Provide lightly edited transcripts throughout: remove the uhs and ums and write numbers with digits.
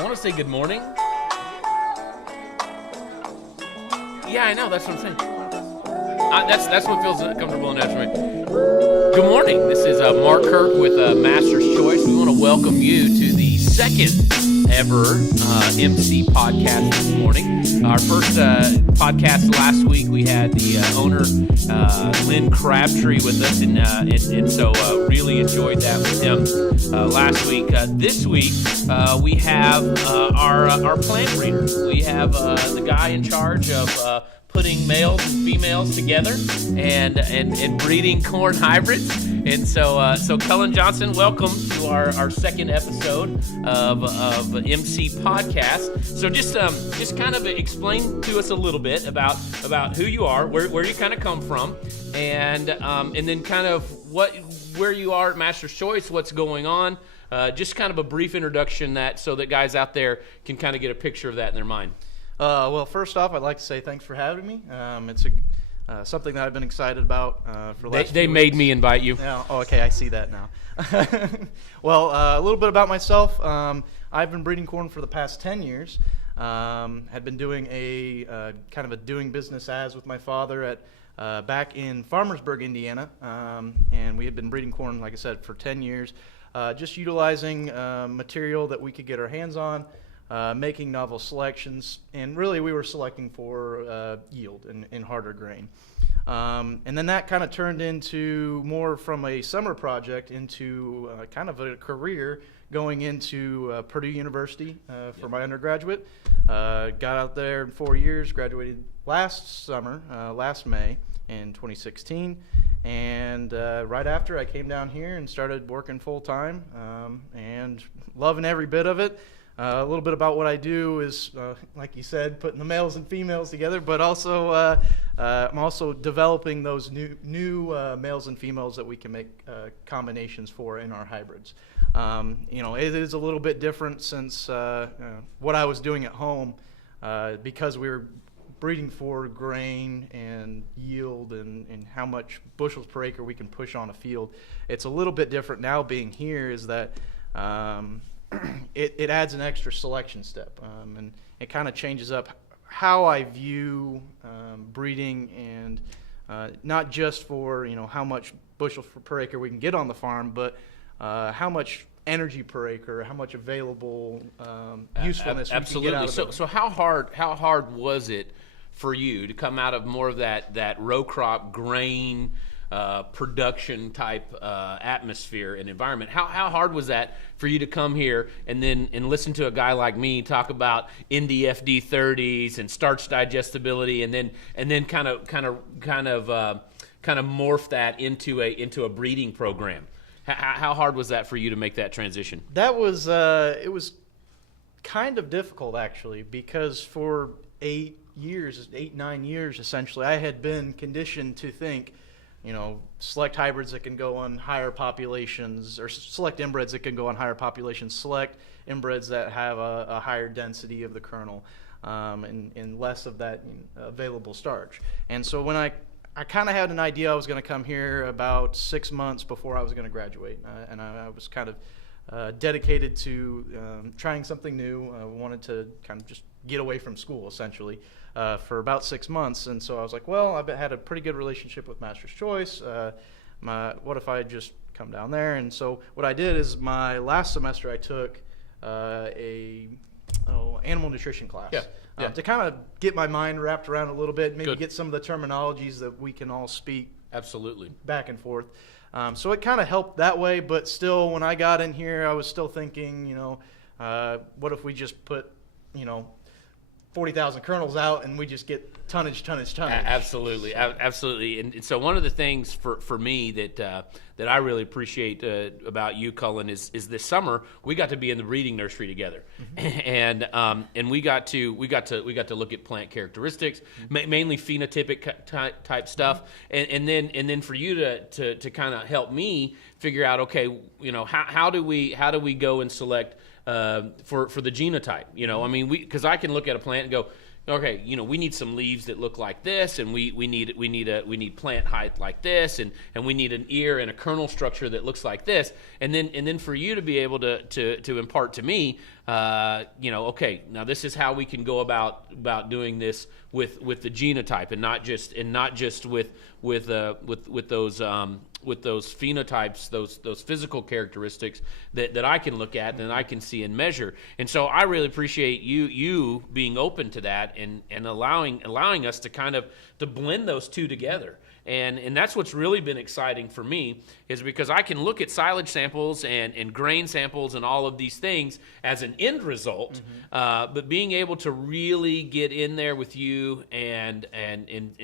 I want to say good morning. Yeah, I know. That's what I'm saying. That's what feels comfortable and natural to me. Good morning. This is Mark Kirk with Master's Choice. We want to welcome you to the second ever MC podcast this morning. Our first podcast last week, we had the owner, Lynn Crabtree, with us, and so really enjoyed that with him last week. This week, we have our plant breeder. We have the guy in charge of putting males and females together and breeding corn hybrids. And so Cullen Johnson, welcome to our second episode of MC Podcast. So just kind of explain to us a little bit about who you are, where you kind of come from, and then kind of where you are at Master's Choice, what's going on. Just kind of a brief introduction so that guys out there can kind of get a picture of that in their mind. Well, first off, I'd like to say thanks for having me. It's something that I've been excited about for the last They few made weeks. me invite you. Yeah, okay, I see that now. Well, a little bit about myself. I've been breeding corn for the past 10 years. Had been doing a kind of a doing business as with my father at back in Farmersburg, Indiana. And we had been breeding corn, like I said, for 10 years. Just utilizing material that we could get our hands on. Making novel selections, and really we were selecting for yield and harder grain. And then that kind of turned into more from a summer project into kind of a career going into Purdue University for my undergraduate. Got out there in 4 years, graduated last summer, last May in 2016. And right after I came down here and started working full time and loving every bit of it. A little bit about what I do is, like you said, putting the males and females together, but also I'm also developing those new males and females that we can make combinations for in our hybrids. It is a little bit different since what I was doing at home because we were breeding for grain and yield and how much bushels per acre we can push on a field. It's a little bit different now being here is that it adds an extra selection step, and it kind of changes up how I view breeding, and not just for how much bushels per acre we can get on the farm, but how much energy per acre, how much available usefulness we can get out of it. So how hard was it for you to come out of more of that row crop grain production type atmosphere and environment? How hard was that for you to come here and listen to a guy like me talk about NDFD 30s and starch digestibility, and then kind of morph that into a breeding program? How hard was that for you to make that transition? That was it was kind of difficult actually, because for 8, 9 years essentially, I had been conditioned to think, select hybrids that can go on higher populations, or select inbreds that can go on higher populations, select inbreds that have a higher density of the kernel, and less of that available starch. And so when I kind of had an idea I was going to come here about 6 months before I was going to graduate, and I was kind of dedicated to trying something new. I wanted to kind of just get away from school essentially. For about 6 months, and so I was like, well, I've had a pretty good relationship with Master's Choice. What if I just come down there? And so what I did is my last semester I took animal nutrition class to kind of get my mind wrapped around a little bit, maybe get some of the terminologies that we can all speak absolutely back and forth. So it kind of helped that way, but still, when I got in here, I was still thinking, what if we just put, 40,000 kernels out and we just get tonnage. Absolutely. And so one of the things for me that I really appreciate about you, Cullen, is this summer we got to be in the breeding nursery together, and we got to look at plant characteristics, mainly phenotypic type stuff, and then for you to kind of help me figure out, okay, how do we go and select for the genotype? Because I can look at a plant and go, okay, we need some leaves that look like this, and we need plant height like this, and we need an ear and a kernel structure that looks like this, and then for you to be able to impart to me, okay, now this is how we can go about doing this with the genotype, and not just with those phenotypes, those physical characteristics that I can look at and I can see and measure. And so I really appreciate you being open to that and allowing us to kind of to blend those two together. And that's what's really been exciting for me, is because I can look at silage samples and grain samples and all of these things as an end result, but being able to really get in there with you and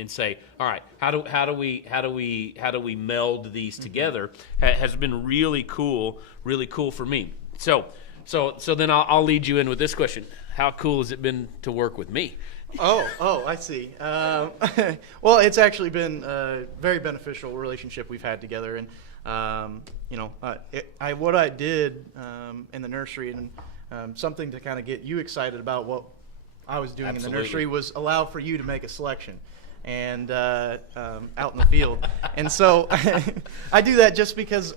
say, all right, how do we meld these together, has been really cool for me. So then I'll lead you in with this question: how cool has it been to work with me? Oh, I see. Well, it's actually been a very beneficial relationship we've had together, and what I did in the nursery, and something to kind of get you excited about what I was doing in the nursery, was allow for you to make a selection and out in the field. And so I do that just because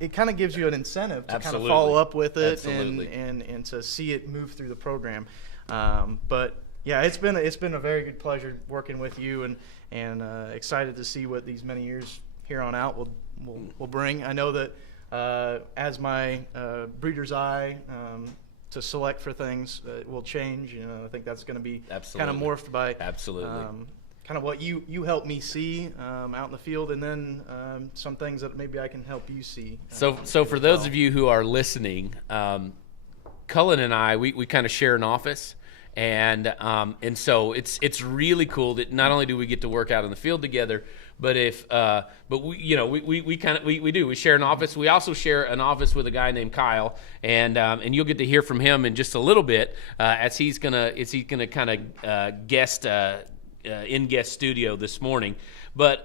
it kind of gives you an incentive to kind of follow up with it and to see it move through the program. But yeah, it's been a very good pleasure working with you, and excited to see what these many years here on out will bring. I know that as my breeder's eye to select for things will change. I think that's going to be kind of morphed by kind of what you help me see out in the field, and then some things that maybe I can help you see. So for those of you who are listening, Cullen and I, we kind of share an office. And so it's really cool that not only do we get to work out in the field together, but we share an office. We also share an office with a guy named Kyle, and you'll get to hear from him in just a little bit as he's gonna kind of guest studio this morning. But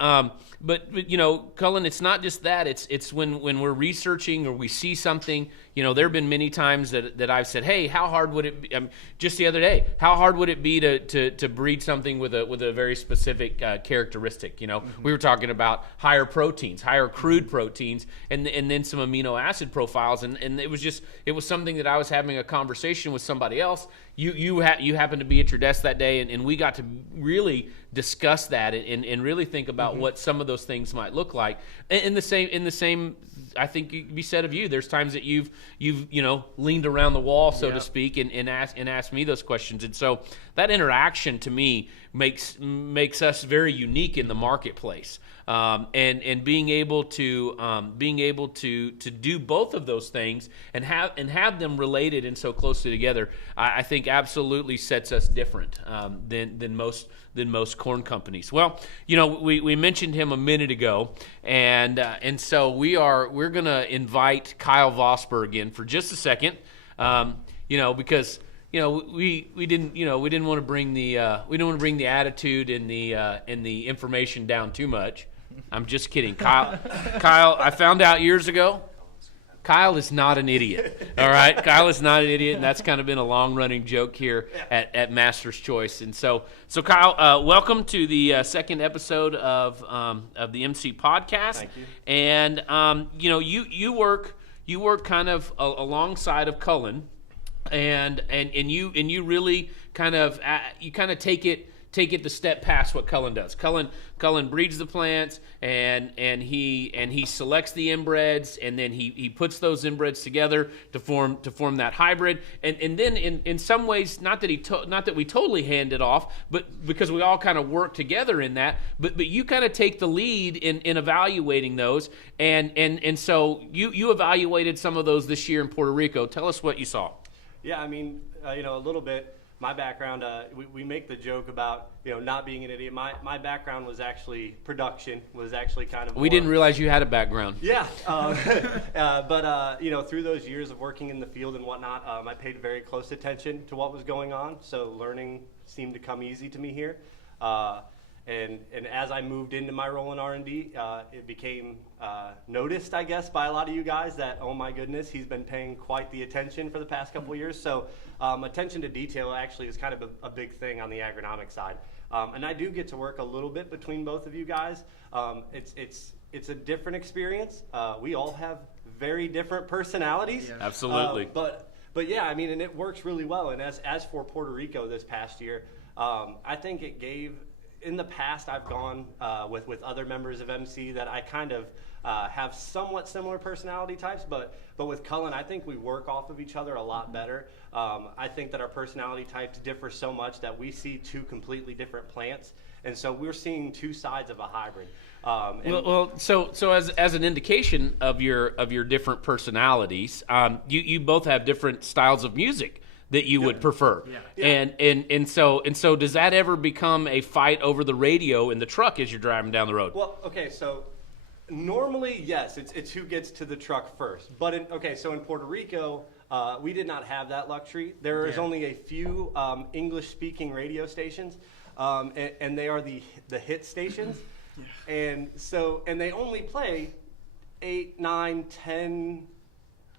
Cullen, it's not just that. It's when we're researching or we see something. There have been many times that I've said, hey, how hard would it be? Just the other day, how hard would it be to breed something with a very specific characteristic? We were talking about higher proteins, higher crude proteins, and then some amino acid profiles, and it was something that I was having a conversation with somebody else. You happened to be at your desk that day, and we got to really discuss that and really think about what some of those things might look like. In the same, I think it could be said of you. There's times that you've leaned around the wall, so to speak, and asked me those questions. And so that interaction to me makes us very unique in the marketplace. And being able to do both of those things and have them related and so closely together, I think absolutely sets us different than most corn companies. Well, we mentioned him a minute ago, and so we're gonna invite Kyle Vosburgh in for just a second, because we didn't want to bring the attitude and the information down too much. I'm just kidding. Kyle, I found out years ago, Kyle is not an idiot. All right? Kyle is not an idiot, and that's kind of been a long-running joke here at Master's Choice. And so Kyle, welcome to the second episode of the MC podcast. Thank you. And you work kind of alongside of Cullen, and you really kind of take it the step past what Cullen does. Cullen breeds the plants, and he selects the inbreds, and then he puts those inbreds together to form that hybrid. And then in some ways, not that we totally hand it off, but because we all kind of work together in that. But you kind of take the lead in evaluating those, and so you evaluated some of those this year in Puerto Rico. Tell us what you saw. Yeah, I mean, a little bit. My background, we make the joke about, not being an idiot. My background was actually production, was actually kind of We didn't realize you had a background. Yeah, but through those years of working in the field and whatnot, I paid very close attention to what was going on, so learning seemed to come easy to me here. And as I moved into my role in R&D, it became noticed, I guess, by a lot of you guys that, oh my goodness, he's been paying quite the attention for the past couple of years. So attention to detail actually is kind of a big thing on the agronomic side. And I do get to work a little bit between both of you guys. It's a different experience. We all have very different personalities. Yeah. Absolutely. But yeah, I mean, and it works really well. And as for Puerto Rico this past year, I think it gave. In the past, I've gone with other members of MC that I kind of have somewhat similar personality types, but with Cullen, I think we work off of each other a lot better. I think that our personality types differ so much that we see two completely different plants, and so we're seeing two sides of a hybrid. So as an indication of your different personalities, you both have different styles of music that you would prefer. Yeah. And so does that ever become a fight over the radio in the truck as you're driving down the road? Well, okay, so normally, yes, it's who gets to the truck first. But in Puerto Rico, we did not have that luxury. There is only a few English-speaking radio stations, and they are the hit stations. And they only play 8, 9, 10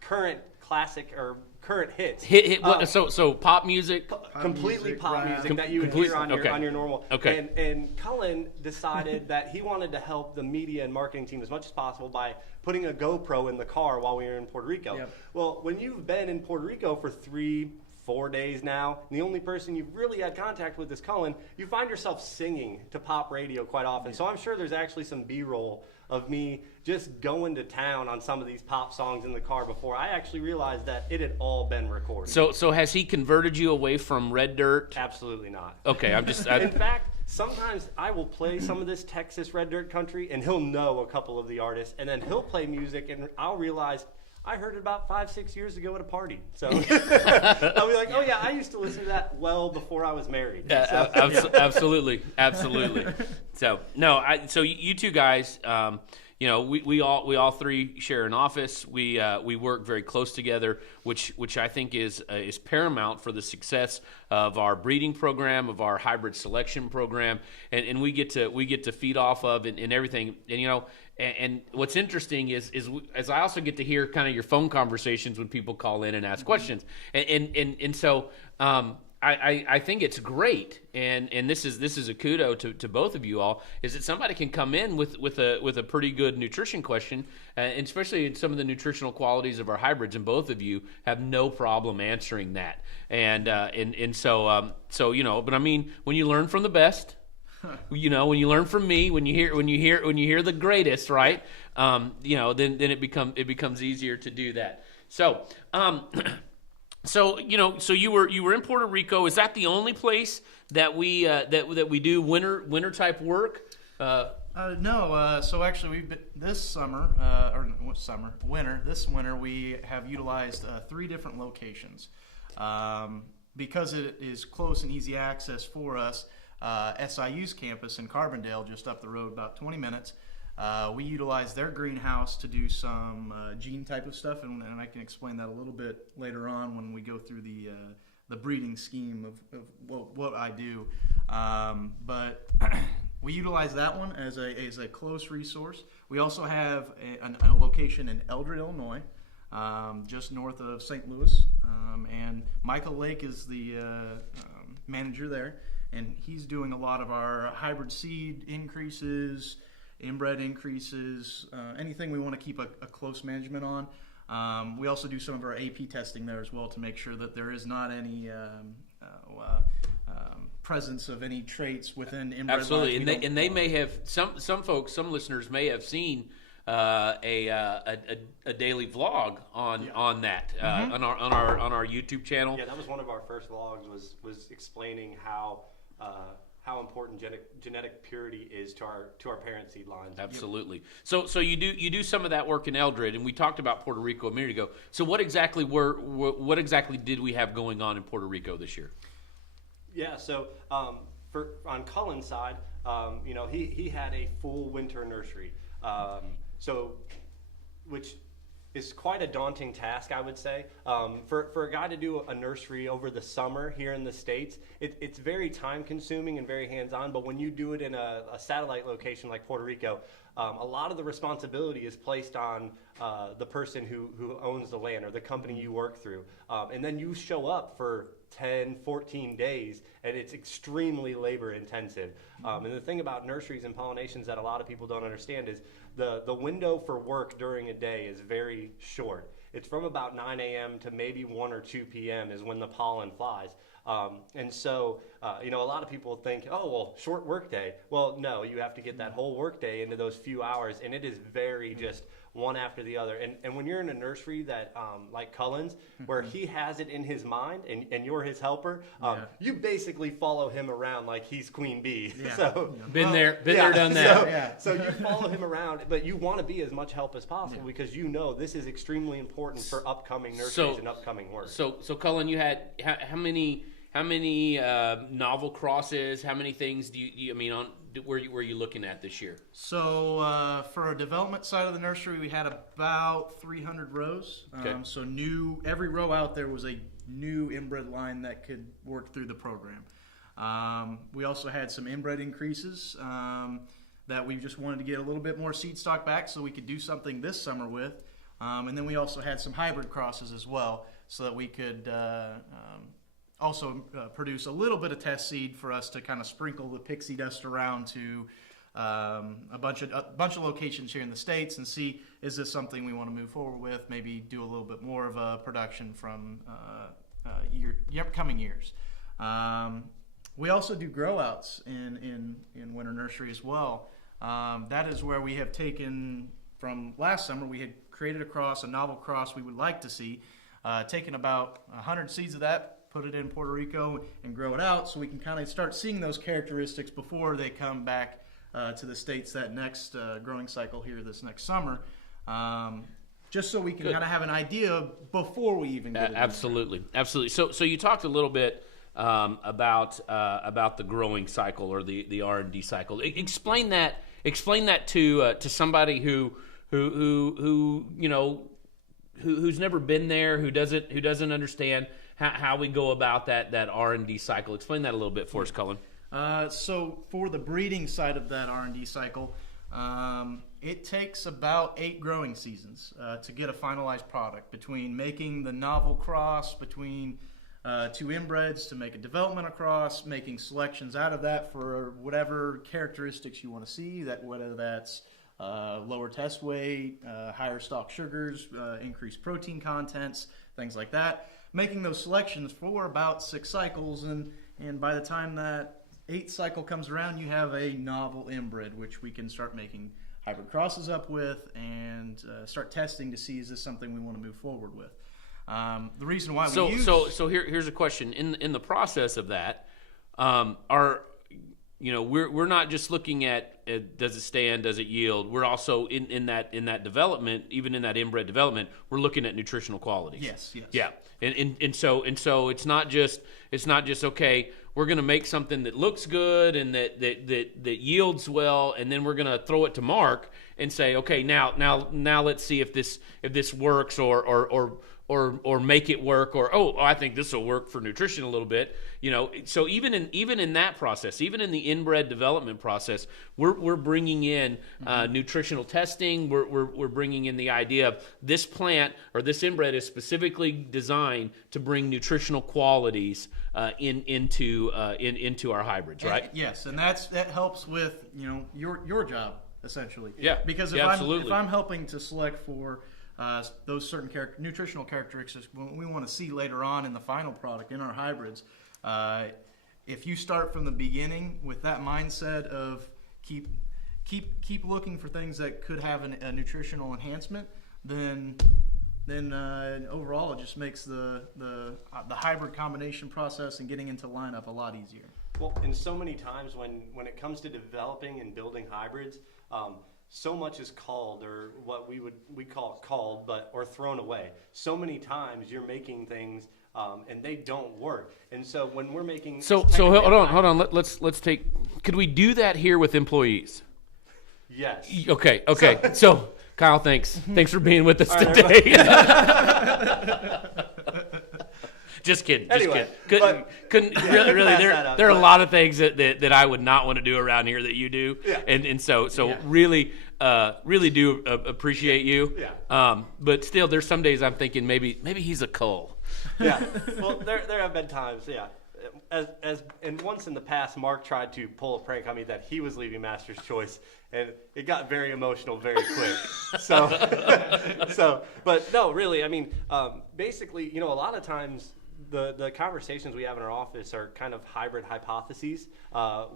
current classic or current hits. So pop music? Completely pop music that you would hear on your normal. Okay. And Cullen decided that he wanted to help the media and marketing team as much as possible by putting a GoPro in the car while we were in Puerto Rico. Yep. Well, when you've been in Puerto Rico for 3-4 days now, and the only person you've really had contact with is Cullen, you find yourself singing to pop radio quite often. So I'm sure there's actually some B-roll of me just going to town on some of these pop songs in the car before I actually realized that it had all been recorded. So has he converted you away from Red Dirt? Absolutely not. Okay, In fact, sometimes I will play some of this Texas Red Dirt country, and he'll know a couple of the artists, and then he'll play music, and I'll realize I heard it about 5-6 years ago at a party. So I'll be like, oh yeah, I used to listen to that well before I was married. Absolutely. So so you two guys, we all three share an office. We work very close together, which I think is paramount for the success of our breeding program, of our hybrid selection program, and we get to feed off of and everything. And what's interesting is as I also get to hear kind of your phone conversations when people call in and ask questions, and so I think it's great, and this is a kudo to both of you all, is that somebody can come in with a pretty good nutrition question, and especially in some of the nutritional qualities of our hybrids, and both of you have no problem answering that, and so but I mean, when you learn from the best. When you learn from me, when you hear the greatest, right? Then it becomes easier to do that. So, so you were in Puerto Rico. Is that the only place that we do winter type work? No. So actually, we've been this winter we have utilized 3 different locations because it is close and easy access for us. SIU's campus in Carbondale, just up the road, about 20 minutes. We utilize their greenhouse to do some gene type of stuff, and I can explain that a little bit later on when we go through the breeding scheme of what I do. But we utilize that one as a close resource. We also have a location in Eldred, Illinois, just north of St. Louis, and Michael Lake is the manager there. And he's doing a lot of our hybrid seed increases, inbred increases, anything we want to keep a close management on. We also do some of our AP testing there as well to make sure that there is not any presence of any traits within inbred. Absolutely, and they may have some listeners may have seen a daily vlog on that on our YouTube channel. Yeah, that was one of our first vlogs. Was explaining how important genetic purity is to our parent seed lines. Absolutely. So you do some of that work in Eldred, and we talked about Puerto Rico a minute ago. So what exactly did we have going on in Puerto Rico this year? Yeah. So on Cullen's side, he had a full winter nursery. Which is quite a daunting task, I would say. For a guy to do a nursery over the summer here in the States, it's very time consuming and very hands-on, but when you do it in a satellite location like Puerto Rico, a lot of the responsibility is placed on the person who owns the land or the company you work through. And then you show up for 10, 14 days, and it's extremely labor intensive. And the thing about nurseries and pollinations that a lot of people don't understand is the window for work during a day is very short. It's from about 9 a.m. to maybe 1 or 2 p.m. is when the pollen flies. And so, a lot of people think, oh, well, short work day. Well, no, you have to get that whole work day into those few hours, and it is very just one after the other. And when you're in a nursery that, like Cullen's, where he has it in his mind and you're his helper, you basically follow him around like he's Queen Bee. Yeah. So Been there, done that. So you follow him around, but you want to be as much help as possible because you know this is extremely important for upcoming nurseries and upcoming work. So Cullen, you had how many novel crosses? How many things do you were you looking at this year? So for our development side of the nursery, we had about 300 rows. Okay. So every row out there was a new inbred line that could work through the program. We also had some inbred increases that we just wanted to get a little bit more seed stock back so we could do something this summer with. And then we also had some hybrid crosses as well so that we could also produce a little bit of test seed for us to kind of sprinkle the pixie dust around to a bunch of locations here in the States and see, is this something we want to move forward with, maybe do a little bit more of a production from coming years. We also do grow outs in winter nursery as well. That is where we have taken from last summer, we had created a novel cross we would like to see, taken about 100 seeds of that, put it in Puerto Rico and grow it out so we can kind of start seeing those characteristics before they come back to the States that next growing cycle here this next summer, just so we can kind of have an idea before we even get it. Absolutely. So you talked a little bit about the growing cycle or the R&D cycle. Explain that to somebody who's never been there, who doesn't understand how we go about that R&D cycle. Explain that a little bit for us, Cullen. So for the breeding side of that R&D cycle, it takes about 8 growing seasons to get a finalized product, between making the novel cross between 2 inbreds to make a development across, making selections out of that for whatever characteristics you want to see, whether that's lower test weight, higher stock sugars, increased protein contents, things like that. Making those selections for about 6 cycles, and by the time that 8th cycle comes around, you have a novel inbred, which we can start making hybrid crosses up with and start testing to see, is this something we want to move forward with. The reason why here's a question. In the process of that, we're not just looking at does it stand, does it yield. We're also in that development, even in that inbred development, we're looking at nutritional qualities. Yes. Yeah, and so it's not just okay, we're going to make something that looks good and that yields well, and then we're going to throw it to Mark and say, okay, now let's see if this works or make it work, or I think this will work for nutrition a little bit. So even in that process, even in the inbred development process, we're bringing in nutritional testing. We're bringing in the idea of this plant or this inbred is specifically designed to bring nutritional qualities into our hybrids, right? Yes, and that helps with your job essentially. Yeah, because if I'm helping to select for those certain nutritional characteristics we want to see later on in the final product in our hybrids. If you start from the beginning with that mindset of keep looking for things that could have a nutritional enhancement, then overall it just makes the hybrid combination process and getting into lineup a lot easier. Well, and so many times when it comes to developing and building hybrids, so much is called, or what we call it called, or thrown away. So many times you're making things and they don't work. And so when we're making hold on. Let's take. Could we do that here with employees? Yes. Okay. So Kyle, thanks for being with us All right, today. Just kidding. Anyway, Couldn't really. There are a lot of things that I would not want to do around here that you do, and so really do appreciate you. Yeah. But still, there's some days I'm thinking maybe he's a cull. Yeah. Well, there have been times. Yeah. And once in the past, Mark tried to pull a prank on me that he was leaving Master's Choice, and it got very emotional very quick. But no, really, I mean, basically, a lot of times the conversations we have in our office are kind of hybrid hypotheses.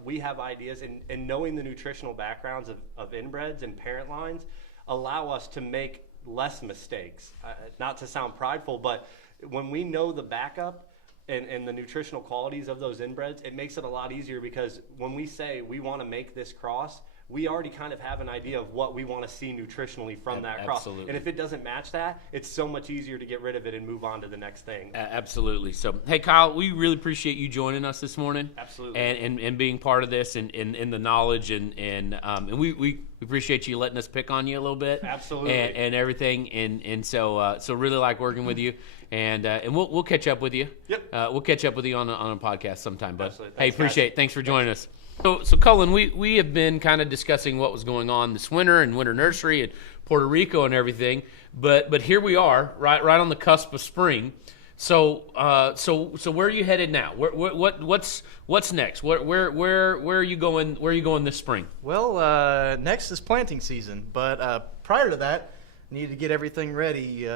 We have ideas, and knowing the nutritional backgrounds of inbreds and parent lines allow us to make less mistakes. Not to sound prideful, but when we know the backup and the nutritional qualities of those inbreds, it makes it a lot easier, because when we say we want to make this cross, we already kind of have an idea of what we want to see nutritionally from that cross. Absolutely. And if it doesn't match that, it's so much easier to get rid of it and move on to the next thing. Absolutely. So, hey, Kyle, we really appreciate you joining us this morning. Absolutely. And being part of this and the knowledge and we appreciate you letting us pick on you a little bit. Absolutely. And everything. And so really like working with you. And we'll catch up with you. Yep. We'll catch up with you on a podcast sometime. But Absolutely. hey, Thanks, appreciate guys. it. Thanks for joining us. So Cullen, we have been kind of discussing what was going on this winter and winter nursery and Puerto Rico and everything. But here we are, right on the cusp of spring. So where are you headed now? What's next? Where are you going? Where are you going this spring? Well, next is planting season, but prior to that, I need to get everything ready,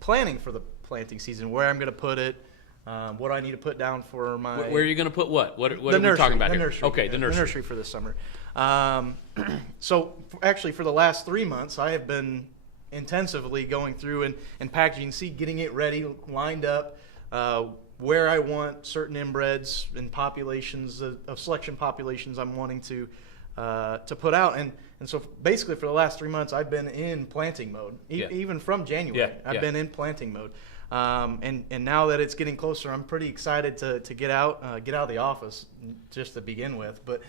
planning for the planting season, where I'm going to put it, what I need to put down for my... Where are you going to put what? What are we nursery, talking about the here? Nursery, Okay, the nursery. The nursery for this summer. So actually for the last 3 months, I have been intensively going through and packaging seed, getting it ready, lined up, where I want certain inbreds and populations of selection populations I'm wanting to put out. And so basically for the last 3 months, I've been in planting mode, even from January. I've been in planting mode. And now that it's getting closer, I'm pretty excited to get out of the office just to begin with, but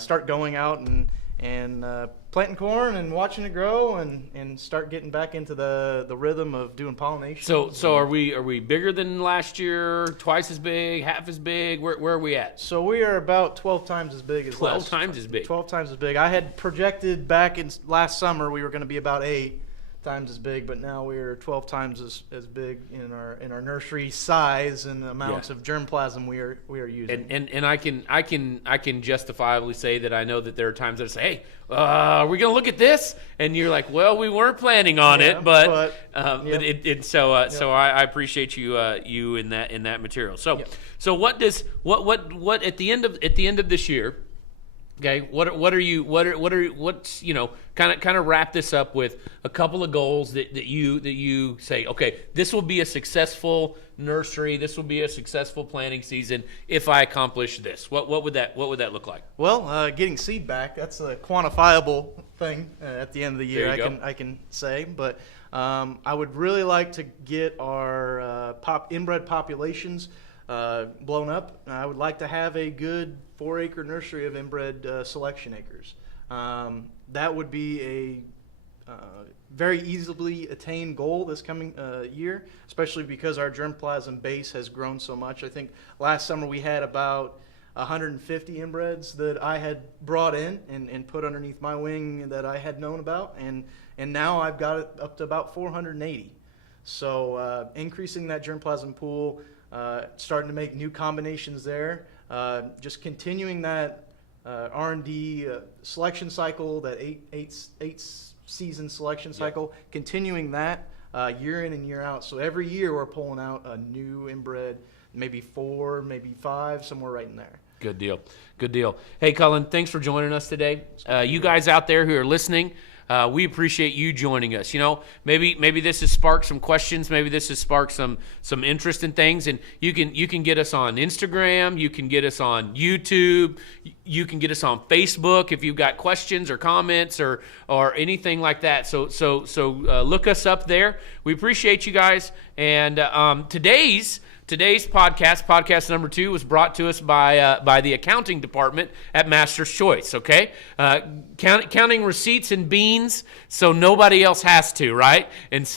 start going out and planting corn and watching it grow and start getting back into the rhythm of doing pollination. So are we bigger than last year? Twice as big? Half as big? Where are we at? So we are about 12 times as big as 12 times as big. 12 times as big. I had projected back in last summer we were going to be about 8 times as big, but now we're 12 times as big in our nursery size and the amounts of germplasm we are using. And I can justifiably say that I know that there are times that I say, hey, are we going to look at this? And you're like, well, we weren't planning on it, but I appreciate you in that material. So so what at the end of this year? Okay, what's kind of wrap this up with a couple of goals that you say, okay, this will be a successful nursery, this will be a successful planting season if I accomplish this. What would that look like? Well, getting seed back, that's a quantifiable thing at the end of the year. I can say, but I would really like to get our inbred populations blown up. I would like to have a good 4-acre nursery of inbred selection acres. That would be a very easily attained goal this coming year, especially because our germplasm base has grown so much. I think last summer we had about 150 inbreds that I had brought in and put underneath my wing that I had known about, and now I've got it up to about 480. So increasing that germplasm pool, starting to make new combinations there, just continuing that R&D selection cycle, that eight season selection cycle, continuing that year in and year out. So every year we're pulling out a new inbred, maybe 4, maybe 5, somewhere right in there. Good deal. Hey, Cullen, thanks for joining us today. You guys out there who are listening, we appreciate you joining us. Maybe this has sparked some questions. Maybe this has sparked some interest in things. And you can get us on Instagram. You can get us on YouTube. You can get us on Facebook if you've got questions or comments or anything like that. So look us up there. We appreciate you guys. And today's Today's podcast number 2, was brought to us by the accounting department at Master's Choice, okay? Counting receipts and beans so nobody else has to, right? And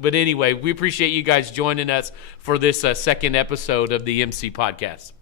but anyway, we appreciate you guys joining us for this second episode of the MC Podcast.